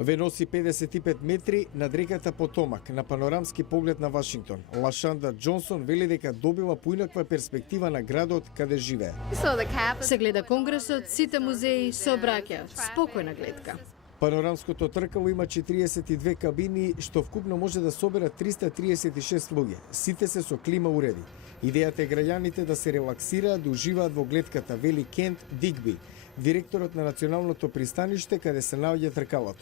Ве носи 55 метри над реката Потомак на панорамски поглед на Вашингтон. Лашанда Џонсон вели дека добила поинаква перспектива на градот каде живее. Се гледа Конгресот, сите музеи се обраќаат. Спокојна гледка. Панорамското тркало има 42 кабини, што вкупно може да соберат 336 луѓе. Сите се со клима уреди. Идејата е граѓаните да се релаксираат, да уживаат во гледката, вели Кент Дигби, директорот на националното пристаниште каде се наоѓа тркалото.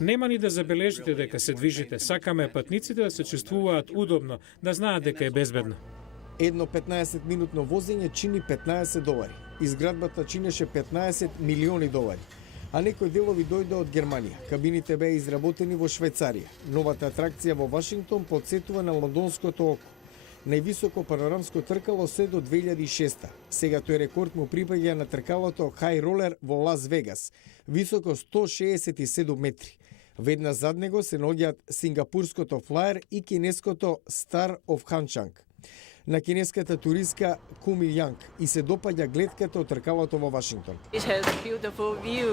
Нема ни да забележите дека се движите. Сакаме патниците да се чувствуваат удобно, да знаат дека е безбедно. Едно 15-минутно возење чини $15. Изградбата чинеше $15 милиони, а некои делови дојде од Германија. Кабините беа изработени во Швајцарија. Новата атракција во Вашингтон потсетува на лондонското око. Највисоко панорамско тркало се до 2006. Сега тој рекорд му припаѓа на тркалото High Roller во Лас Вегас, високо 167 метри. Веднаш зад него се наоѓаат сингапурското Flyer и кинеското Star of Hanchang. На кинеската туристка Куми Јанг и се допаѓа гледката од тркалото во Вашингтон.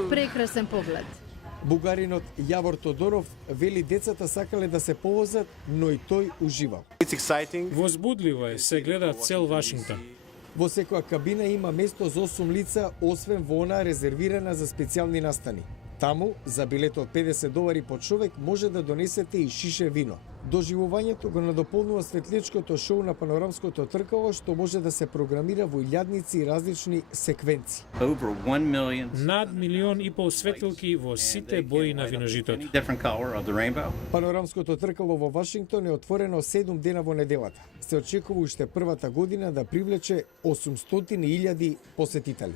Прекрасен поглед. Бугаринот Јавор Тодоров вели децата сакале да се повозат, но и тој уживал. Возбудливо е, се гледа цел Вашингтон. Во секоја кабина има место за 8 лица, освен во онаа резервирана за специјални настани. Таму, за билет од $50 по човек, може да донесете и шише вино. Доживувањето го надополнува светличкото шоу на панорамското тркало, што може да се програмира во илјадници и различни секвенци. Над 1,5 милион светилки во сите бои на виножитото. Панорамското тркало во Вашингтон е отворено 7 дена во неделата. Се очекува уште првата година да привлече 800.000 посетители.